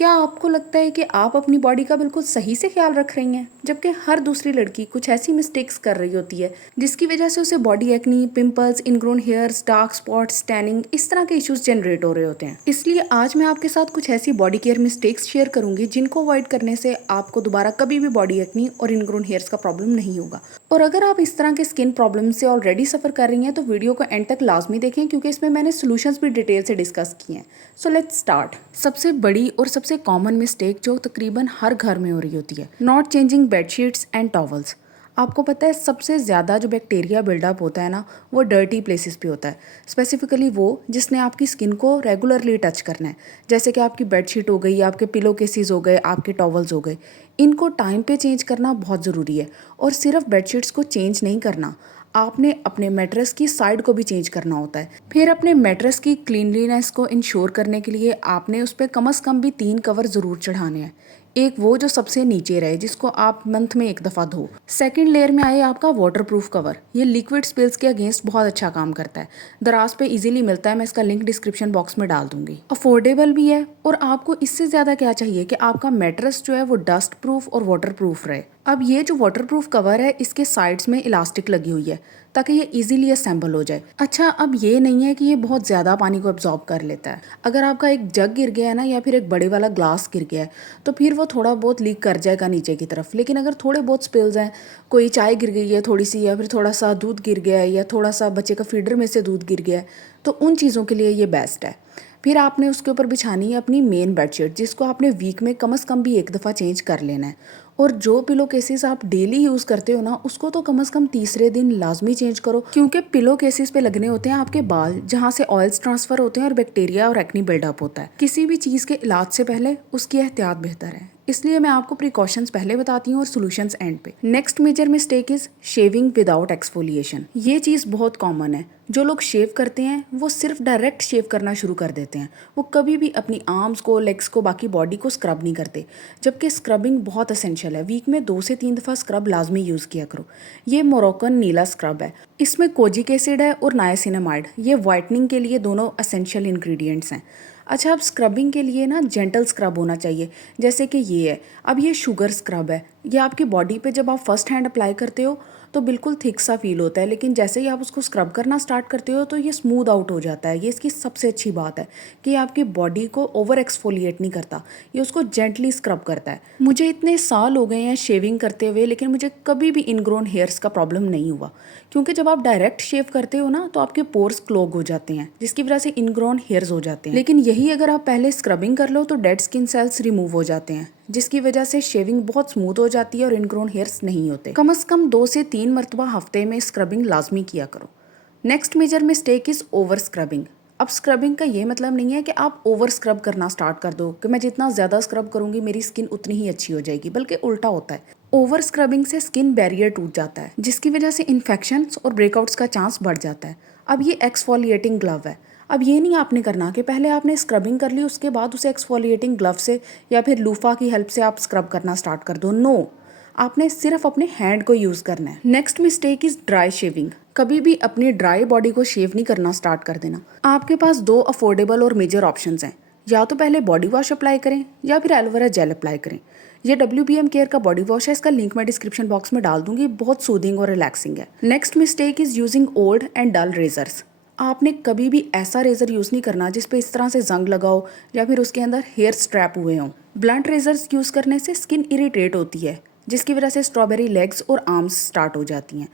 क्या आपको लगता है कि आप अपनी बॉडी का बिल्कुल सही से ख्याल रख रही हैं, जबकि हर दूसरी लड़की कुछ ऐसी मिस्टेक्स कर रही होती है जिसकी वजह से उसे body acne, pimples, ingrown hairs, dark spots, tanning इस तरह के इश्यूज जनरेट हो रहे होते हैं। इसलिए आज मैं आपके साथ कुछ ऐसी बॉडी केयर मिस्टेक्स शेयर करूंगी जिनको अवॉइड करने से आपको दोबारा कभी भी बॉडी एक्नी और इनग्रोन हेयर्स का प्रॉब्लम नहीं होगा। और अगर आप इस तरह के स्किन प्रॉब्लम से ऑलरेडी सफर कर रही हैं तो वीडियो को एंड तक लाजमी देखें, क्योंकि इसमें मैंने सोल्यूशंस भी डिटेल से डिस्कस किए हैं। So let's start. सबसे बड़ी और सबसे कॉमन मिस्टेक जो तकरीबन हर घर में हो रही होती है, not changing bedsheets and towels. आपको पता है सबसे ज़्यादा जो बैक्टीरिया बिल्डअप होता है ना, वो डर्टी प्लेसेस पे होता है। स्पेसिफिकली वो जिसने आपकी स्किन को रेगुलरली टच करना है, जैसे कि आपकी बेडशीट हो गई, आपके पिलो केसेस हो गए, आपके टॉवल्स हो गए। इनको टाइम पे चेंज करना बहुत ज़रूरी है। और सिर्फ बेडशीट्स को चेंज नहीं करना, आपने अपने मैट्रेस की साइड को भी चेंज करना होता है। फिर अपने मैट्रेस की क्लीनलीनेस को इंश्योर करने के लिए आपने उस पर कम से कम भी 3 कवर ज़रूर चढ़ाने हैं। एक वो जो सबसे नीचे रहे, जिसको आप मंथ में एक दफ़ा धो। सेकंड लेयर में आए आपका वाटरप्रूफ कवर। ये लिक्विड स्पिल्स के अगेंस्ट बहुत अच्छा काम करता है। दराज पे इजीली मिलता है, मैं इसका लिंक डिस्क्रिप्शन बॉक्स में डाल दूंगी। अफोर्डेबल भी है, और आपको इससे ज़्यादा क्या चाहिए कि आपका मैट्रेस जो है वो डस्ट प्रूफ और वाटर प्रूफ रहे। अब ये जो वाटरप्रूफ कवर है, इसके साइड्स में इलास्टिक लगी हुई है ताकि ये इजीली असेंबल हो जाए। अच्छा, अब ये नहीं है कि ये बहुत ज़्यादा पानी को एब्जॉर्ब कर लेता है। अगर आपका एक जग गिर गया है ना, या फिर एक बड़े वाला ग्लास गिर गया है, तो फिर वो थोड़ा बहुत लीक कर जाएगा नीचे की तरफ। लेकिन अगर थोड़े बहुत स्पिल्स हैं, कोई चाय गिर गई है थोड़ी सी, या फिर थोड़ा सा दूध गिर गया है, या थोड़ा सा बच्चे का फीडर में से दूध गिर गया है, तो उन चीज़ों के लिए ये बेस्ट है। फिर आपने उसके ऊपर बिछानी है अपनी मेन बेडशीट, जिसको आपने वीक में कम से कम भी एक दफ़ा चेंज कर लेना है। और जो पिलो केसेस आप डेली यूज़ करते हो ना, उसको तो कम से कम तीसरे दिन लाजमी चेंज करो, क्योंकि पिलो केसेस पे लगने होते हैं आपके बाल, जहाँ से ऑयल्स ट्रांसफर होते हैं और बैक्टीरिया और एक्नी बिल्डअप होता है। किसी भी चीज़ के इलाज से पहले उसकी एहतियात बेहतर है, इसलिए मैं आपको प्रिकॉशंस पहले बताती हूँ और सोल्यूशंस एंड पे। Next major mistake is shaving without exfoliation. ये चीज़ बहुत कॉमन है। जो लोग शेव करते हैं वो सिर्फ डायरेक्ट शेव करना शुरू कर देते हैं। वो कभी भी अपनी आर्म्स को, लेग्स को, बाकी बॉडी को स्क्रब नहीं करते, जबकि स्क्रबिंग बहुत असेंशियल है। वीक में 2 से 3 दफ़ा स्क्रब लाजमी यूज़ किया करो। ये मोरक्कन नीला स्क्रब है, इसमें कोजिक एसिड है और नायासिनामाइड। ये वाइटनिंग के लिए दोनों असेंशियल इंग्रेडिएंट्स हैं। अच्छा, अब स्क्रबिंग के लिए ना जेंटल स्क्रब होना चाहिए, जैसे कि ये है। अब ये शुगर स्क्रब है। ये आपकी बॉडी पे जब आप फर्स्ट हैंड अप्लाई करते हो तो बिल्कुल थिक सा फील होता है, लेकिन जैसे ही आप उसको स्क्रब करना स्टार्ट करते हो तो ये स्मूथ आउट हो जाता है। ये इसकी सबसे अच्छी बात है कि आपकी बॉडी को ओवर एक्सफोलिएट नहीं करता, ये उसको जेंटली स्क्रब करता है। मुझे इतने साल हो गए हैं शेविंग करते हुए, लेकिन मुझे कभी भी इनग्रोन हेयर्स का प्रॉब्लम नहीं हुआ, क्योंकि जब आप डायरेक्ट शेव करते हो ना तो आपके पोर्स क्लोग हो जाते हैं, जिसकी वजह से इनग्रोन हेयर्स हो जाते हैं। लेकिन यही अगर आप पहले स्क्रबिंग कर लो तो डेड स्किन सेल्स रिमूव हो जाते हैं, जिसकी वजह से शेविंग बहुत स्मूथ हो जाती है और इनग्रोन हेयर्स नहीं होते। कम से कम 2 से 3 मरतबा हफ्ते में स्क्रबिंग लाजमी किया करो। Next major mistake is over scrubbing. अब स्क्रबिंग का ये मतलब नहीं है कि आप ओवर स्क्रब करना स्टार्ट कर दो कि मैं जितना ज़्यादा स्क्रब करूंगी मेरी स्किन उतनी ही अच्छी हो जाएगी, बल्कि उल्टा होता है। ओवर स्क्रबिंग से स्किन बैरियर टूट जाता है, जिसकी वजह से इन्फेक्शंस और ब्रेकआउट्स का चांस बढ़ जाता है। अब ये एक्सफोलिएटिंग ग्लव है। अब ये नहीं आपने करना कि पहले आपने स्क्रबिंग कर ली, उसके बाद उसे एक्सफोलिएटिंग ग्लव से या फिर लूफा की हेल्प से आप स्क्रब करना स्टार्ट कर दो। नो, आपने सिर्फ अपने हैंड को यूज़ करना है। Next mistake is dry shaving. कभी भी अपनी ड्राई बॉडी को शेव नहीं करना स्टार्ट कर देना। आपके पास 2 अफोर्डेबल और मेजर ऑप्शंस हैं। या तो पहले बॉडी वॉश अप्लाई करें या फिर एलोवेरा जेल अप्लाई करें। ये WBM केयर का बॉडी वॉश है, इसका लिंक मैं डिस्क्रिप्शन बॉक्स में डाल दूंगी। बहुत सूदिंग और रिलैक्सिंग है। Next mistake is using old and dull razors. आपने कभी भी ऐसा रेजर यूज़ नहीं करना जिस पे इस तरह से जंग लगाओ या फिर उसके अंदर हेयर स्ट्रैप हुए हों। ब्लंट रेजर्स यूज़ करने से स्किन इरिटेट होती है, जिसकी वजह से स्ट्रॉबेरी लेग्स और आर्म्स स्टार्ट हो जाती हैं।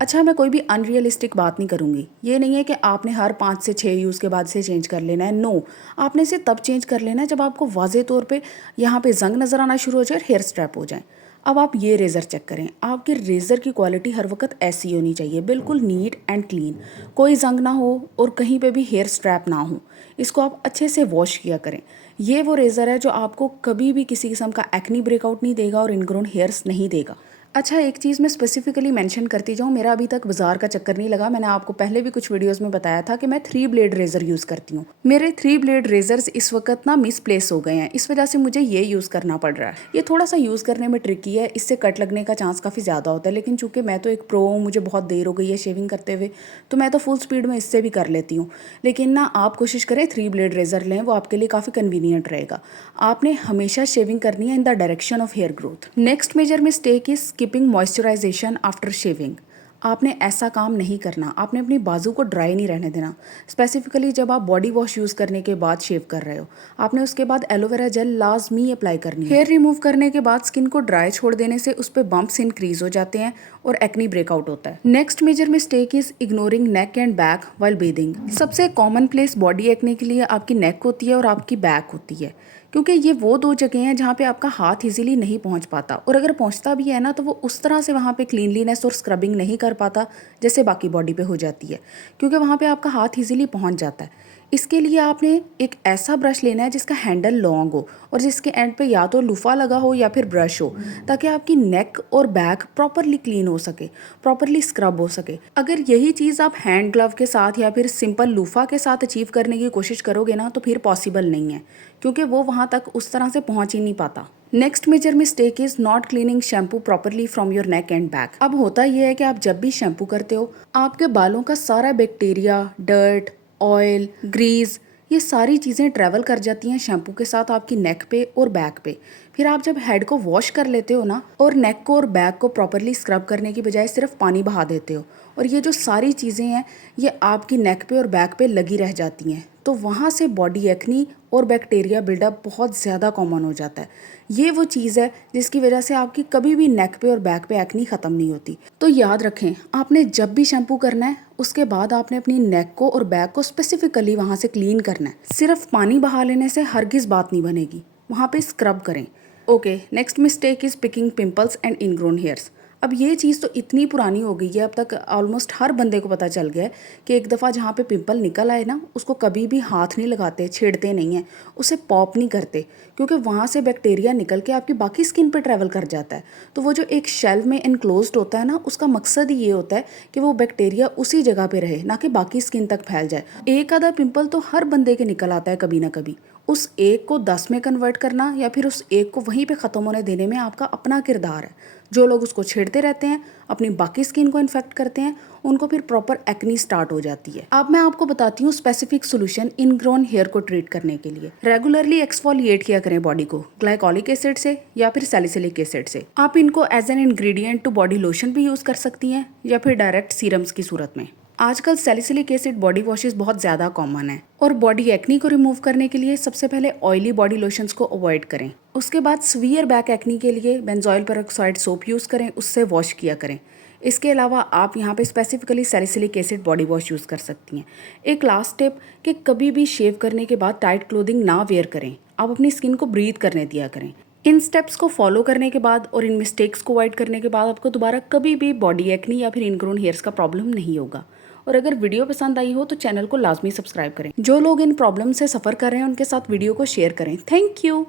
अच्छा, मैं कोई भी अनरियलिस्टिक बात नहीं करूँगी। ये नहीं है कि आपने हर 5 से 6 यूज़ के बाद से चेंज कर लेना है। नो, आपने इसे तब चेंज कर लेना है जब आपको वाज़े तौर पे यहाँ पे जंग नज़र आना शुरू हो जाए और हेयर स्ट्रैप हो जाए। अब आप ये रेज़र चेक करें। आपके रेज़र की क्वालिटी हर वक्त ऐसी होनी चाहिए, बिल्कुल नीट एंड क्लीन, कोई जंग ना हो और कहीं पे भी हेयर स्ट्रैप ना हो। इसको आप अच्छे से वॉश किया करें। ये वो रेज़र है जो आपको कभी भी किसी किस्म का एक्नी ब्रेकआउट नहीं देगा और इनग्रोन हेयर्स नहीं देगा। अच्छा, एक चीज़ मैं स्पेसिफिकली मेंशन करती जाऊँ, मेरा अभी तक बाजार का चक्कर नहीं लगा। मैंने आपको पहले भी कुछ वीडियोस में बताया था कि मैं 3 ब्लेड रेज़र यूज़ करती हूँ। मेरे 3 ब्लेड रेज़र्स इस वक्त ना मिसप्लेस हो गए हैं, इस वजह से मुझे ये यूज़ करना पड़ रहा है। ये थोड़ा सा यूज़ करने में ट्रिकी है, इससे कट लगने का चांस काफ़ी ज़्यादा होता है, लेकिन चूंकि मैं तो एक प्रो हूँ, मुझे बहुत देर हो गई है शेविंग करते हुए, तो मैं तो फुल स्पीड में इससे भी कर लेती हूँ। लेकिन ना आप कोशिश करें 3 ब्लेड रेज़र लें, वो आपके लिए काफ़ी कन्वीनियंट रहेगा। आपने हमेशा शेविंग करनी है in the direction of hair growth. Next major mistake is skipping moisturisation after shaving. आपने ऐसा काम नहीं करना, आपने अपनी बाजू को ड्राई नहीं रहने देना। स्पेसिफिकली जब आप बॉडी वॉश यूज़ करने के बाद शेव कर रहे हो, आपने उसके बाद एलोवेरा जेल लाजमी अप्लाई करनी है। हेयर रिमूव करने के बाद स्किन को ड्राई छोड़ देने से उस पर बम्प्स इंक्रीज हो जाते हैं और एक्नी ब्रेकआउट होता है। Next major mistake is ignoring neck and back while bathing. सबसे कॉमन प्लेस बॉडी एक्ने के लिए आपकी नेक होती है और आपकी बैक होती है, क्योंकि ये वो दो जगह हैं जहाँ पे आपका हाथ इजीली नहीं पहुँच पाता, और अगर पहुँचता भी है ना तो वो उस तरह से वहाँ पे क्लीनलीनेस और स्क्रबिंग नहीं कर पाता जैसे बाकी बॉडी पे हो जाती है, क्योंकि वहाँ पे आपका हाथ इजीली पहुँच जाता है। इसके लिए आपने एक ऐसा ब्रश लेना है जिसका हैंडल लॉन्ग हो और जिसके एंड पे या तो लूफा लगा हो या फिर ब्रश हो, ताकि आपकी नेक और बैक प्रॉपरली क्लीन हो सके, प्रॉपरली स्क्रब हो सके। अगर यही चीज़ आप हैंड ग्लव के साथ या फिर सिंपल लूफा के साथ अचीव करने की कोशिश करोगे ना तो फिर पॉसिबल नहीं है, क्योंकि वो वहाँ तक उस तरह से पहुँच ही नहीं पाता। Next major mistake is not cleaning shampoo properly from your neck and back. अब होता यह है कि आप जब भी शैम्पू करते हो, आपके बालों का सारा बैक्टीरिया, डर्ट, ऑयल, ग्रीस, ये सारी चीज़ें ट्रैवल कर जाती हैं शैम्पू के साथ आपकी नेक पे और बैक पे। फिर आप जब हेड को वॉश कर लेते हो ना और नेक को और बैक को प्रॉपरली स्क्रब करने की बजाय सिर्फ पानी बहा देते हो, और ये जो सारी चीज़ें हैं ये आपकी नेक पे और बैक पे लगी रह जाती हैं, तो वहाँ से बॉडी एक्नी और बैक्टीरिया बिल्डअप बहुत ज़्यादा कॉमन हो जाता है। ये वो चीज़ है जिसकी वजह से आपकी कभी भी नेक पे और बैक पे एक्नी ख़त्म नहीं होती। तो याद रखें, आपने जब भी शैम्पू करना है उसके बाद आपने अपनी नेक को और बैक को स्पेसिफिकली वहाँ से क्लीन करना है। सिर्फ पानी बहा लेने से हरगिज़ बात नहीं बनेगी, वहाँ पे स्क्रब करें। Okay, next mistake is picking pimples and ingrown hairs. अब ये चीज़ तो इतनी पुरानी हो गई है, अब तक ऑलमोस्ट हर बंदे को पता चल गया है कि एक दफ़ा जहाँ पे पिंपल निकल आए ना उसको कभी भी हाथ नहीं लगाते, छेड़ते नहीं हैं, उसे पॉप नहीं करते, क्योंकि वहाँ से बैक्टीरिया निकल के आपकी बाकी स्किन पे ट्रैवल कर जाता है। तो वो जो एक शेल में इनक्लोज्ड होता है ना, उसका मकसद ही ये होता है कि वो बैक्टीरिया उसी जगह पे रहे, ना कि बाकी स्किन तक फैल जाए। एक आधा पिंपल तो हर बंदे के निकल आता है कभी ना कभी। उस एक को 10 में कन्वर्ट करना या फिर उस एक को वहीं पे ख़त्म होने देने में आपका अपना किरदार है। जो लोग उसको छेड़ते रहते हैं, अपनी बाकी स्किन को इन्फेक्ट करते हैं, उनको फिर प्रॉपर एक्नी स्टार्ट हो जाती है। अब मैं आपको बताती हूँ स्पेसिफिक सोल्यूशन इनग्रोन हेयर को ट्रीट करने के लिए। रेगुलरली एक्सफोलिएट किया करें बॉडी को ग्लाइकोलिक एसिड से या फिर सैलिसिलिक एसिड से। आप इनको as an ingredient to body lotion भी यूज़ कर सकती हैं या फिर डायरेक्ट सीरम्स की सूरत में। आजकल सैलिसिलिक एसिड बॉडी वॉशेस बहुत ज़्यादा कॉमन है, और बॉडी एक्नी को रिमूव करने के लिए सबसे पहले ऑयली बॉडी लोशंस को अवॉइड करें। उसके बाद सीवियर बैक एक्नी के लिए बेंजोइल पेरोक्साइड सोप यूज़ करें, उससे वॉश किया करें। इसके अलावा आप यहाँ पे specifically salicylic acid body wash use कर सकती हैं। एक लास्ट टिप कि कभी भी शेव करने के बाद टाइट क्लोथिंग ना वेयर करें, आप अपनी स्किन को ब्रीथ करने दिया करें। इन स्टेप्स को फॉलो करने के बाद और इन मिस्टेक्स को अवॉइड करने के बाद आपको दोबारा कभी भी बॉडी एक्नी या फिर इनग्रोन हेयर्स का प्रॉब्लम नहीं होगा। और अगर वीडियो पसंद आई हो तो चैनल को लाजमी सब्सक्राइब करें। जो लोग इन प्रॉब्लम से सफ़र कर रहे हैं उनके साथ वीडियो को शेयर करें। Thank you.